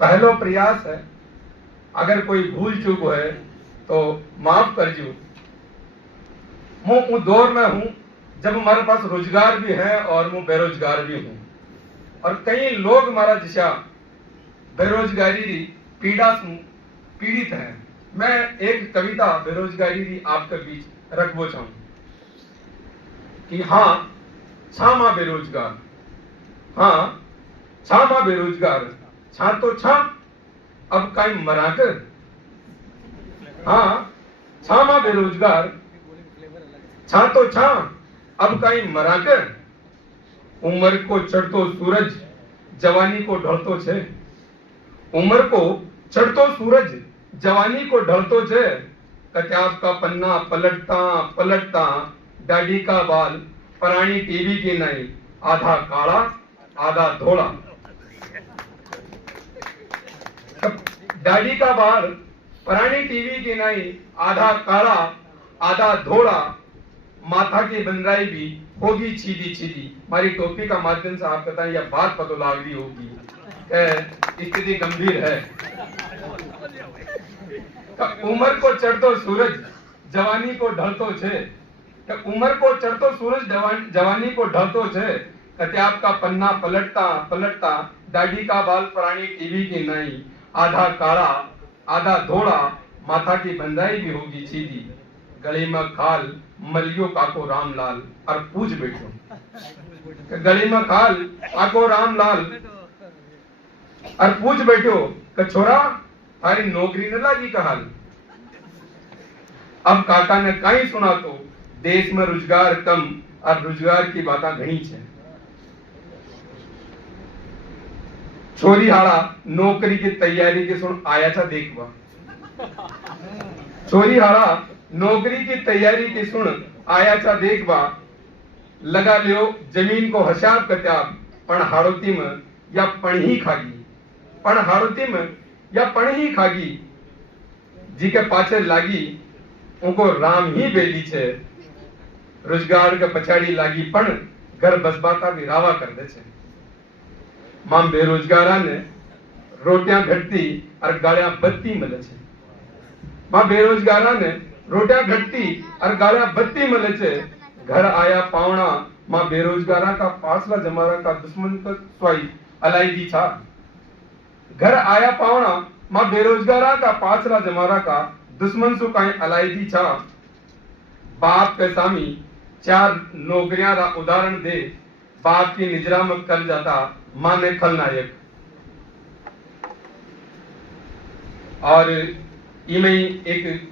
पहलो प्रयास है। अगर कोई भूल चूक है तो माफ करजो। मैं दौर में हूं जब हमारे पास रोजगार भी है और मैं बेरोजगार भी हूं, और कई लोग हमारा दिशा बेरोजगारी री पीड़ा से पीड़ित है। मैं एक कविता बेरोजगारी री आपके बीच रखबो चाहूं कि हाँ छामा बेरोजगार, हाँ छामा बेरोजगार, छा तो छा अब काई मराकर। हाँ छामा बेरोजगार, छा तो छा अब काई मराकर। उम्र को चढ़तो सूरज जवानी को ढलतो छे। उम्र को चढ़तो सूरज जवानी को ढलतो छे। किताब का पन्ना पलटता पलटता दाढ़ी का बाल परानी टीवी की नहीं, आधा काला आधा धोला। दाढ़ी का बाल परानी टीवी की नहीं, आधा काला आधा धोला। माथा की बंदराई भी होगी छीदी छीदी। हमारी टोपी का माध्यम से आप बताएं यह बात पतो लाग रही होगी, स्थिति गंभीर है। उम्र को चढ़तो सूरज जवानी को ढलतो छे। उम्र को चढ़तो सूरज जवानी को ढलतो छे। किताब का पन्ना पलटता पलटता दाढ़ी का बाल पुरानी टीवी की नहीं, आधा काला आधा धोला। माथा की बंदाई भी होगी सीधी। गले में खाल मलियो काको रामलाल और पूछ बैठो। गले में खाल काको रामलाल और पूछ बैठो कि छोरा थारी नौकरी न लागी का हाल। अब काका ने कहीं सुना तो देश में रोजगार कम और रोजगार की बातें घनी छे। छोरी हाड़ा नौकरी की तैयारी के सुन आया था देखवा। छोरी हाड़ा नौकरी की तैयारी की सुन आया था देखवा। लगा लियो जमीन को हिसाब कताब पण हाड़ोती में या पण ही खागी। पण हाड़ोती में या पण ही खागी। जी के पाछे लागी उनको राम ही बेली छे। रोजगार के पछाड़ी लागी पण घर बसबाता भी रावा कर दे छे। मां बेरोजगारा ने रोटियां घटती और गालियां बत्ती मिले छे। मां बेरोजगारा ने रोटियां घटती और गालियां बत्ती मिले छे। घर आया पावना मां बेरोजगारा का पासला जमारा का दुश्मन का स्वाई अलायदी था। घर आया पावना मां बेरोजगारा का पासला जमारा का दुश्मन सु काई अलायदी था। बाप के सामी चार नौकरियां का उदाहरण दे। बाप की निजरा में कर जाता मां ने खलनायक। और इमें एक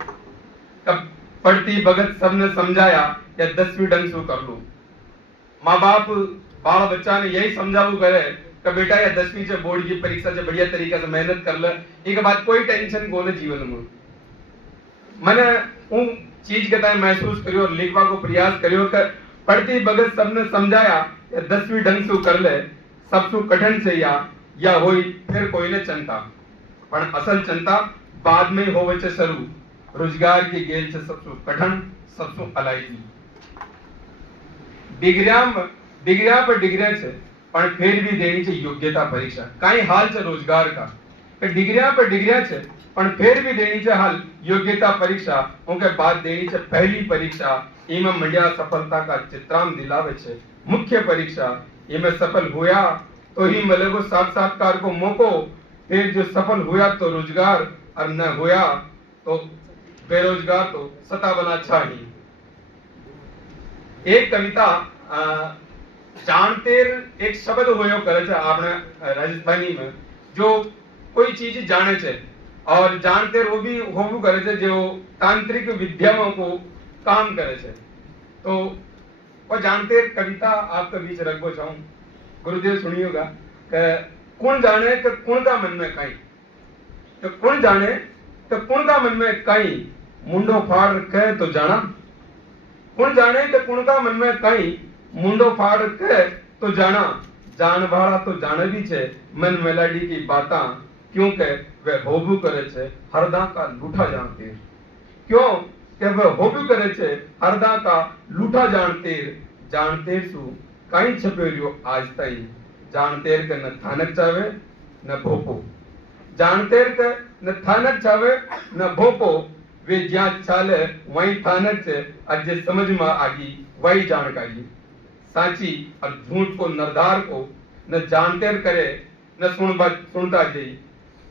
पढ़ती भगत सबने समझाया या 10वीं ढंग से कर लो। माँ बाप बाल बच्चा ने यही समझावू करे कि बेटा या 10वीं से बोर्ड की परीक्षा से बढ़िया तरीके से मेहनत कर ले। एक बात कोई टेंशन को जीवन में। मैंने वो चीज के ताई महसूस करियो और लिखवा को प्रयास करियो कि पढ़ती भगत सबने समझाया या 10वीं ढंग से कर ले। सबसे कठिन से या होई फिर कोई ने चिंता पण असल चिंता बाद में होवे छे शुरू। रोजगार की गेल से सबसे कठिन सबसे अलायदी। डिग्रिया पर डिग्रिया छे पण फिर भी देनी छे योग्यता परीक्षा। काई हाल छे रोजगार का कि डिग्रिया पर डिग्रिया छे पण फिर भी देनी छे हाल योग्यता परीक्षा। उनके बाद देनी छे पहली परीक्षा। इमे मंडिया सफलता का चित्राम दिलावे छे। मुख्य परीक्षा इमे सफल हुआ तो ही मिलेगो साक्षात्कार को मौको। फिर जो सफल हुआ तो रोजगार और न हुआ तो बेरोजगार तो सता बना चाहिए। एक कविता जानतेर एक शब्द होयो करे छे आपने राजस्थानी में। जो कोई चीज जाने छे और जानतेर वो भी होवू करे छे जो तांत्रिक विद्याओं को काम करे छे। तो वो जानतेर कविता आपके बीच रखबो चाहूं। गुरुदेव सुनियोगा कि कौन जाने कि कौन का मन में कहीं। तो कौन जाने तो कौन का मन में कहीं मुंडो फाड़ रखे तो जाना। कौन जाने कि कौन का मन में कहीं मुंडो फाड़ रखे तो जाना। जान भाड़ा तो जाने भी छे मन मेलाडी की बाता। क्योंकि वे होबू करे छे हरदा का लूठा जानते। क्यों कि वे होबू करे छे हरदा का लूठा जानतेर। जानतेर सु कहीं छपेरियो आज ताई। जानतेर के न थानक चावे न भोपो। जानतेर के न थानक छावे न भोपो वे ज्યાં ચાલે वही थानक છે आज जे समझ में आगी वही जानकारी साची और झूठ को निर्धार को न जानतेर करे न सुनता जई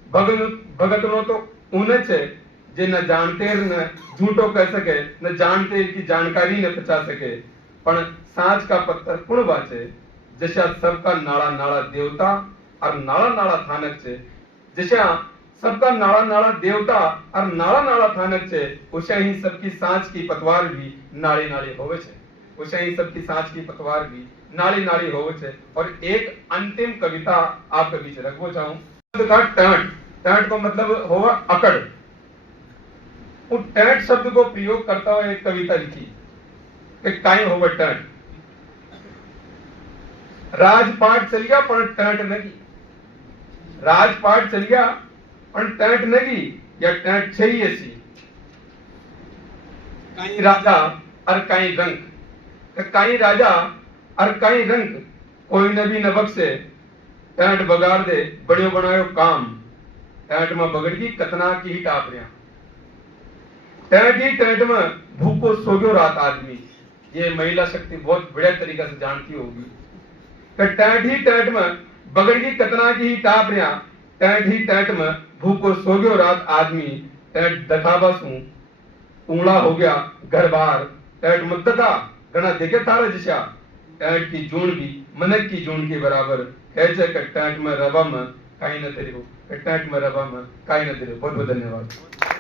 भगत नो तो उन છે जे न जानतेर न झूठो कह सके न जानतेर की जानकारी न पचा सके पण सांच का पत्थर कुण वाचे जैसा सबका नाड़ा नाड़ा देवता और नाड़ा नाड़ा थानक છે जैसा सबका नाड़ा नाड़ा देवता और नाड़ा नाड़ा थानक છે उसे ही सबकी सांच की पतवार भी नाड़ी नाड़ी होवे छे उसे ही सबकी सांच की पतवार भी नाड़ी नाड़ी होवे छे। और एक अंतिम कविता आपके बीच रखना चाहूं का टंट टंट को मतलब होगा अकड़। वो टंट शब्द को प्रयोग करता हुआ एक कविता लिखी कि काई होगा टंट राजपाट चल गया पर टंट नगी राजपाट चल गया पर टंट नगी या टंट छही ऐसी काई राजा और काई रंग काई राजा और काई रंग कोई नबी न बख्शे टंट बगाड़ दे बड़ियो बनायो काम टंट में बगड़गी कतना की ही टाप रहा टंट ही टंट में भूखो सो गयो रात आदमी। ये महिला शक्ति बहुत बढ़िया तरीका से जानती होगी कि टंट ही टंट में बगड़गी कतना की ही टाप रहा टंट ही टंट में भूखो सो गयो रात आदमी टंट दखावा सू ऊंड़ा हो गया घर बार टंट मुद्दका घना देखे थारा दिशा टंट की जून भी मनक की जून के बराबर कहचे कि टंट में रवा में काई न तेरे टंट में रवा में काई न तेरे। बहुत बहुत धन्यवाद।